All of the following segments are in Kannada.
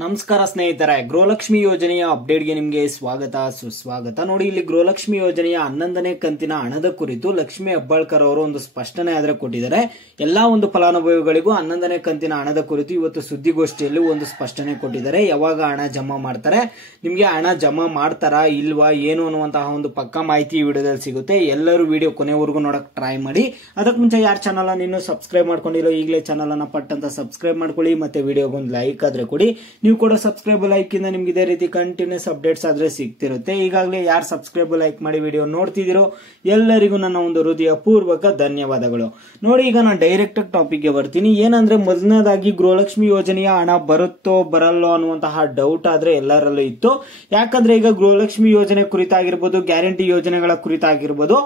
ನಮಸ್ಕಾರ ಸ್ನೇಹಿತರೆ, ಗೃಹಲಕ್ಷ್ಮಿ ಯೋಜನೆಯ ಅಪ್ಡೇಟ್ಗೆ ನಿಮಗೆ ಸ್ವಾಗತ ಸುಸ್ವಾಗತ. ನೋಡಿ, ಇಲ್ಲಿ ಗೃಹಲಕ್ಷ್ಮಿ ಯೋಜನೆಯ 11ನೇ ಕಂತಿನ ಹಣದ ಕುರಿತು ಲಕ್ಷ್ಮಿ ಹೆಬ್ಬಾಳ್ಕರ್ ಅವರು ಒಂದು ಸ್ಪಷ್ಟನೆ ಆದ್ರೆ ಕೊಟ್ಟಿದ್ದಾರೆ. ಎಲ್ಲಾ ಒಂದು ಫಲಾನುಭವಿಗಳಿಗೂ 11ನೇ ಕಂತಿನ ಹಣದ ಕುರಿತು ಇವತ್ತು ಸುದ್ದಿಗೋಷ್ಠಿಯಲ್ಲಿ ಒಂದು ಸ್ಪಷ್ಟನೆ ಕೊಟ್ಟಿದ್ದಾರೆ. ಯಾವಾಗ ಹಣ ಜಮಾ ಮಾಡ್ತಾರೆ, ನಿಮ್ಗೆ ಹಣ ಜಮಾ ಮಾಡ್ತಾರಾ ಇಲ್ವಾ ಏನು ಅನ್ನುವಂತಹ ಒಂದು ಪಕ್ಕಾ ಮಾಹಿತಿ ಈ ವಿಡಿಯೋದಲ್ಲಿ ಸಿಗುತ್ತೆ. ಎಲ್ಲರೂ ವಿಡಿಯೋ ಕೊನೆವರೆಗೂ ನೋಡಕ್ ಟ್ರೈ ಮಾಡಿ. ಅದಕ್ಕೆ ಮುಂಚೆ ಯಾರು ಚಾನಲ್ ಇನ್ನೂ ಸಬ್ಸ್ಕ್ರೈಬ್ ಮಾಡ್ಕೊಂಡಿರೋ ಈಗಲೇ ಚಾನಲ್ ಅನ್ನ ಪಟ್ಟಂತ ಸಬ್ಸ್ಕ್ರೈಬ್ ಮಾಡ್ಕೊಳ್ಳಿ. ಮತ್ತೆ ವಿಡಿಯೋಗೆ ಒಂದು ಲೈಕ್ ಆದ್ರೆ ಕೊಡಿ. ನೀವು ಕೂಡ ಸಬ್ಸ್ಕ್ರೈಬ್ ಲೈಕ್ ಇಂದ ನಿಮ್ಗೆ ಇದೇ ರೀತಿ ಕಂಟಿನ್ಯೂಸ್ ಅಪ್ಡೇಟ್ಸ್ ಆದ್ರೆ ಸಿಗ್ತಿರುತ್ತೆ. ಈಗಾಗಲೇ ಯಾರು ಸಬ್ಸ್ಕ್ರೈಬ್ ಲೈಕ್ ಮಾಡಿ ವಿಡಿಯೋ ನೋಡ್ತಿದ್ದೀರೋ ಎಲ್ಲರಿಗೂ ನನ್ನ ಒಂದು ಹೃದಯ ಪೂರ್ವಕ ಧನ್ಯವಾದಗಳು. ನೋಡಿ, ಈಗ ನಾನು ಡೈರೆಕ್ಟ್ ಟಾಪಿಕ್ ಗೆ ಬರ್ತೀನಿ. ಏನಂದ್ರೆ, ಮೊದಲನೇದಾಗಿ ಗೃಹಲಕ್ಷ್ಮಿ ಯೋಜನೆಯ ಹಣ ಬರುತ್ತೋ ಬರಲ್ಲೋ ಅನ್ನುವಂತಹ ಡೌಟ್ ಆದ್ರೆ ಎಲ್ಲರಲ್ಲೂ ಇತ್ತು. ಯಾಕಂದ್ರೆ ಈಗ ಗೃಹಲಕ್ಷ್ಮಿ ಯೋಜನೆ ಕುರಿತಾಗಿರ್ಬೋದು, ಗ್ಯಾರಂಟಿ ಯೋಜನೆಗಳ ಕುರಿತಾಗಿರ್ಬೋದು,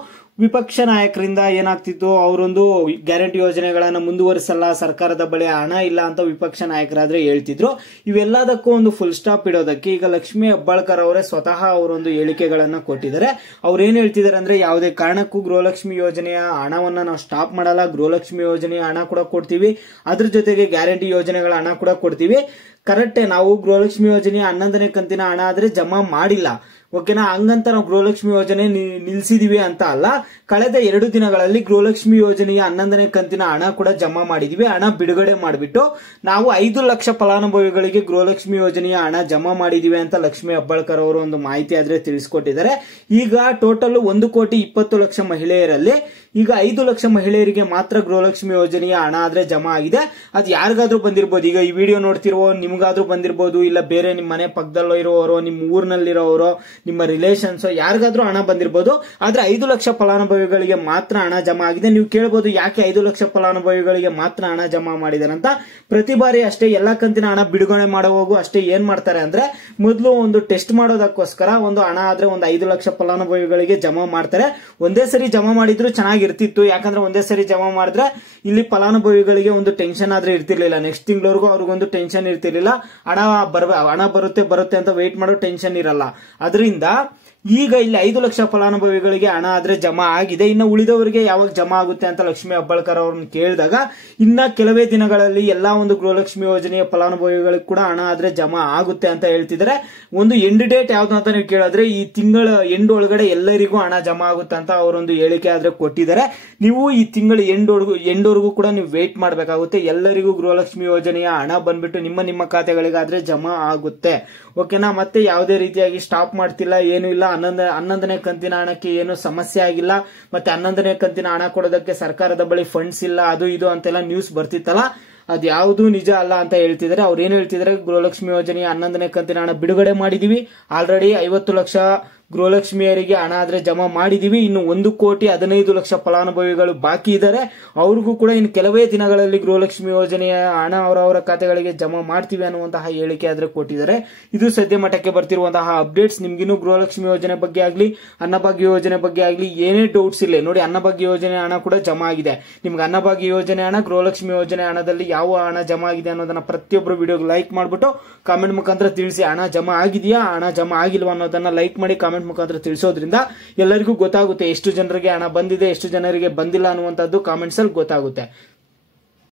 ವಿಪಕ್ಷ ನಾಯಕರಿಂದ ಏನಾಗ್ತಿತ್ತು, ಅವರೊಂದು ಗ್ಯಾರಂಟಿ ಯೋಜನೆಗಳನ್ನ ಮುಂದುವರಿಸಲ್ಲ, ಸರ್ಕಾರದ ಬಳಿ ಹಣ ಇಲ್ಲ ಅಂತ ವಿಪಕ್ಷ ನಾಯಕರಾದ್ರೆ ಹೇಳ್ತಿದ್ರು. ಇವೆಲ್ಲದಕ್ಕೂ ಒಂದು ಫುಲ್ ಸ್ಟಾಪ್ ಇಡೋದಕ್ಕೆ ಈಗ ಲಕ್ಷ್ಮಿ ಹೆಬ್ಬಾಳ್ಕರ್ ಅವರೇ ಸ್ವತಃ ಅವರೊಂದು ಹೇಳಿಕೆಗಳನ್ನ ಕೊಟ್ಟಿದ್ದಾರೆ. ಅವ್ರು ಏನ್ ಹೇಳ್ತಿದ್ದಾರೆ ಅಂದ್ರೆ, ಯಾವುದೇ ಕಾರಣಕ್ಕೂ ಗೃಹಲಕ್ಷ್ಮಿ ಯೋಜನೆಯ ಹಣವನ್ನ ನಾವು ಸ್ಟಾಪ್ ಮಾಡಲ್ಲ, ಗೃಹಲಕ್ಷ್ಮಿ ಯೋಜನೆಯ ಹಣ ಕೂಡ ಕೊಡ್ತೀವಿ, ಅದ್ರ ಜೊತೆಗೆ ಗ್ಯಾರಂಟಿ ಯೋಜನೆಗಳ ಹಣ ಕೂಡ ಕೊಡ್ತೀವಿ. ಕರೆಕ್ಟೇ, ನಾವು ಗೃಹಲಕ್ಷ್ಮಿ ಯೋಜನೆಯ 11ನೇ ಕಂತಿನ ಹಣ ಆದ್ರೆ ಜಮಾ ಮಾಡಿಲ್ಲ, ಓಕೆನಾ, ಹಂಗಂತ ನಾವು ಗೃಹಲಕ್ಷ್ಮಿ ಯೋಜನೆ ನಿಲ್ಸಿದೀವಿ ಅಂತ ಅಲ್ಲ. ಕಳೆದ 2 ದಿನಗಳಲ್ಲಿ ಗೃಹಲಕ್ಷ್ಮಿ ಯೋಜನೆಯ 11ನೇ ಕಂತಿನ ಹಣ ಕೂಡ ಜಮಾ ಮಾಡಿದೀವಿ. ಹಣ ಬಿಡುಗಡೆ ಮಾಡಿಬಿಟ್ಟು ನಾವು 5 ಲಕ್ಷ ಫಲಾನುಭವಿಗಳಿಗೆ ಗೃಹಲಕ್ಷ್ಮಿ ಯೋಜನೆಯ ಹಣ ಜಮಾ ಮಾಡಿದೀವಿ ಅಂತ ಲಕ್ಷ್ಮಿ ಹೆಬ್ಬಾಳ್ಕರ್ ಅವರು ಒಂದು ಮಾಹಿತಿ ಆದ್ರೆ ತಿಳಿಸ್ಕೊಟ್ಟಿದ್ದಾರೆ. ಈಗ ಟೋಟಲ್ 1,20,00,000 ಮಹಿಳೆಯರಲ್ಲಿ ಈಗ 5 ಲಕ್ಷ ಮಹಿಳೆಯರಿಗೆ ಮಾತ್ರ ಗೃಹಲಕ್ಷ್ಮಿ ಯೋಜನೆಯ ಹಣ ಆದ್ರೆ ಜಮಾ ಆಗಿದೆ. ಅದು ಯಾರಿಗಾದ್ರೂ ಬಂದಿರಬಹುದು. ಈಗ ಈ ವಿಡಿಯೋ ನೋಡ್ತಿರೋ ನಿಮ್ಗಾದ್ರೂ ಬಂದಿರಬಹುದು, ಇಲ್ಲ ಬೇರೆ ನಿಮ್ಮ ಮನೆ ಪಕ್ಕದಲ್ಲೋ ಇರೋರು, ನಿಮ್ಮ ಊರಿನಲ್ಲಿರೋರು, ನಿಮ್ಮ ರಿಲೇಷನ್ಸ್ ಯಾರಿಗಾದ್ರೂ ಹಣ ಬಂದಿರಬಹುದು. ಆದ್ರೆ 5 ಲಕ್ಷ ಫಲಾನುಭವಿಗಳಿಗೆ ಮಾತ್ರ ಹಣ ಜಮಾ ಆಗಿದೆ. ನೀವು ಕೇಳಬಹುದು, ಯಾಕೆ 5 ಲಕ್ಷ ಫಲಾನುಭವಿಗಳಿಗೆ ಮಾತ್ರ ಹಣ ಜಮಾ ಮಾಡಿದ್ದಾರೆ ಅಂತ. ಪ್ರತಿ ಬಾರಿ ಅಷ್ಟೇ ಎಲ್ಲಾ ಕಂತಿನ ಹಣ ಬಿಡುಗಡೆ ಮಾಡುವಾಗ ಅಷ್ಟೇ ಏನ್ ಮಾಡ್ತಾರೆ ಅಂದ್ರೆ, ಮೊದಲು ಒಂದು ಟೆಸ್ಟ್ ಮಾಡೋದಕ್ಕೋಸ್ಕರ ಒಂದು ಹಣ ಆದ್ರೆ ಒಂದು 5 ಲಕ್ಷ ಫಲಾನುಭವಿಗಳಿಗೆ ಜಮಾ ಮಾಡ್ತಾರೆ. ಒಂದೇ ಸರಿ ಜಮಾ ಮಾಡಿದ್ರು ಚೆನ್ನಾಗಿರ್ತಿತ್ತು. ಯಾಕಂದ್ರೆ ಒಂದೇ ಸರಿ ಜಮಾ ಮಾಡಿದ್ರೆ ಇಲ್ಲಿ ಫಲಾನುಭವಿಗಳಿಗೆ ಒಂದು ಟೆನ್ಷನ್ ಆದ್ರೆ ಇರ್ತಿರ್ಲಿಲ್ಲ. ನೆಕ್ಸ್ಟ್ ತಿಂಗಳವರೆಗೂ ಅವ್ರಿಗೊಂದು ಟೆನ್ಷನ್ ಇರ್ತಿರ್ಲಿಲ್ಲ. ಹಣ ಬರುತ್ತೆ ಅಂತ ವೇಟ್ ಮಾಡೋ ಟೆನ್ಷನ್ ಇರಲ್ಲ. ಅದರಿಂದ ಈಗ ಇಲ್ಲಿ 5 ಲಕ್ಷ ಫಲಾನುಭವಿಗಳಿಗೆ ಹಣ ಆದ್ರೆ ಜಮಾ ಆಗಿದೆ. ಇನ್ನು ಉಳಿದವರಿಗೆ ಯಾವಾಗ ಜಮಾ ಆಗುತ್ತೆ ಅಂತ ಲಕ್ಷ್ಮಿ ಹೆಬ್ಬಾಳ್ಕರ್ ಅವ್ರನ್ನ ಕೇಳಿದಾಗ, ಇನ್ನ ಕೆಲವೇ ದಿನಗಳಲ್ಲಿ ಎಲ್ಲಾ ಒಂದು ಗೃಹಲಕ್ಷ್ಮಿ ಯೋಜನೆಯ ಫಲಾನುಭವಿಗಳಿಗೆ ಕೂಡ ಹಣ ಆದ್ರೆ ಜಮಾ ಆಗುತ್ತೆ ಅಂತ ಹೇಳ್ತಿದ್ದಾರೆ. ಒಂದು ಎಂಡ್ ಡೇಟ್ ಯಾವ್ದು ಅಂತ ನೀವು ಕೇಳಿದ್ರೆ, ಈ ತಿಂಗಳ ಎಂಡ್ ಒಳಗಡೆ ಎಲ್ಲರಿಗೂ ಹಣ ಜಮಾ ಆಗುತ್ತೆ ಅಂತ ಅವರೊಂದು ಹೇಳಿಕೆ ಆದ್ರೆ ಕೊಟ್ಟಿದ್ದಾರೆ. ನೀವು ಈ ತಿಂಗಳ ಎಂಡ್ವರೆಗೂ ಕೂಡ ನೀವು ವೇಟ್ ಮಾಡಬೇಕಾಗುತ್ತೆ. ಎಲ್ಲರಿಗೂ ಗೃಹಲಕ್ಷ್ಮಿ ಯೋಜನೆಯ ಹಣ ಬಂದ್ಬಿಟ್ಟು ನಿಮ್ಮ ಖಾತೆಗಳಿಗಾದ್ರೆ ಜಮಾ ಆಗುತ್ತೆ, ಓಕೆನಾ. ಮತ್ತೆ ಯಾವುದೇ ರೀತಿಯಾಗಿ ಸ್ಟಾಪ್ ಮಾಡ್ತಿಲ್ಲ, ಏನು ಇಲ್ಲ. 11ನೇ ಕಂತಿನ ಹಣಕ್ಕೆ ಏನು ಸಮಸ್ಯೆ ಆಗಿಲ್ಲ. ಮತ್ತೆ 11ನೇ ಕಂತಿನ ಹಣ ಕೊಡೋದಕ್ಕೆ ಸರ್ಕಾರದ ಬಳಿ ಫಂಡ್ಸ್ ಇಲ್ಲ, ಅದು ಇದು ಅಂತೆಲ್ಲ ನ್ಯೂಸ್ ಬರ್ತಿತ್ತಲ್ಲ, ಅದು ಯಾವುದು ನಿಜ ಅಲ್ಲ ಅಂತ ಹೇಳ್ತಿದ್ದಾರೆ. ಅವ್ರು ಏನ್ ಹೇಳ್ತಿದ್ದಾರೆ, ಗೃಹಲಕ್ಷ್ಮಿ ಯೋಜನೆಯ 11ನೇ ಕಂತಿನ ಹಣ ಬಿಡುಗಡೆ ಮಾಡಿದೀವಿ. ಆಲ್ರೆಡಿ 50 ಲಕ್ಷ ಗೃಹಲಕ್ಷ್ಮಿಯರಿಗೆ ಹಣ ಆದ್ರೆ ಜಮಾ ಮಾಡಿದೀವಿ. ಇನ್ನು 1,15,00,000 ಫಲಾನುಭವಿಗಳು ಬಾಕಿ ಇದ್ದಾರೆ. ಅವ್ರಿಗೂ ಕೂಡ ಇನ್ನು ಕೆಲವೇ ದಿನಗಳಲ್ಲಿ ಗೃಹಲಕ್ಷ್ಮಿ ಯೋಜನೆಯ ಹಣ ಅವರವರ ಖಾತೆಗಳಿಗೆ ಜಮಾ ಮಾಡ್ತೀವಿ ಅನ್ನುವಂತಹ ಹೇಳಿಕೆ ಆದ್ರೆ ಕೊಟ್ಟಿದ್ದಾರೆ. ಇದು ಸದ್ಯ ಮಟ್ಟಕ್ಕೆ ಬರ್ತಿರುವಂತಹ ಅಪ್ಡೇಟ್ಸ್. ನಿಮ್ಗಿನ್ನು ಗೃಹಲಕ್ಷ್ಮಿ ಯೋಜನೆ ಬಗ್ಗೆ ಆಗ್ಲಿ, ಅನ್ನಭಾಗ್ಯ ಯೋಜನೆ ಬಗ್ಗೆ ಆಗ್ಲಿ ಏನೇ ಡೌಟ್ಸ್ ಇಲ್ಲ ನೋಡಿ, ಅನ್ನಭಾಗ್ಯ ಯೋಜನೆ ಹಣ ಕೂಡ ಜಮಾ ಆಗಿದೆ. ನಿಮ್ಗೆ ಅನ್ನಭಾಗ್ಯ ಯೋಜನೆ ಹಣ, ಗೃಹಲಕ್ಷ್ಮಿ ಯೋಜನೆ ಹಣದಲ್ಲಿ ಯಾವ ಹಣ ಜಮಾ ಆಗಿದೆ ಅನ್ನೋದನ್ನ ಪ್ರತಿಯೊಬ್ಬರು ವಿಡಿಯೋಗೆ ಲೈಕ್ ಮಾಡ್ಬಿಟ್ಟು ಕಾಮೆಂಟ್ ಮುಖಾಂತರ ತಿಳಿಸಿ. ಹಣ ಜಮಾ ಆಗಿದೆಯಾ, ಹಣ ಜಮಾ ಆಗಿಲ್ವಾ ಅನ್ನೋದನ್ನ ಲೈಕ್ ಮಾಡಿ ಕಾಮೆಂಟ್ ಮುಖಾಂತರ ತಿಳಿಸೋದ್ರಿಂದ ಎಲ್ಲರಿಗೂ ಗೊತ್ತಾಗುತ್ತೆ ಎಷ್ಟು ಜನರಿಗೆ ಹಣ ಬಂದಿದೆ, ಎಷ್ಟು ಜನರಿಗೆ ಬಂದಿಲ್ಲ ಅನ್ನುವಂಥದ್ದು ಕಾಮೆಂಟ್ಸ್ ಅಲ್ಲಿ ಗೊತ್ತಾಗುತ್ತೆ.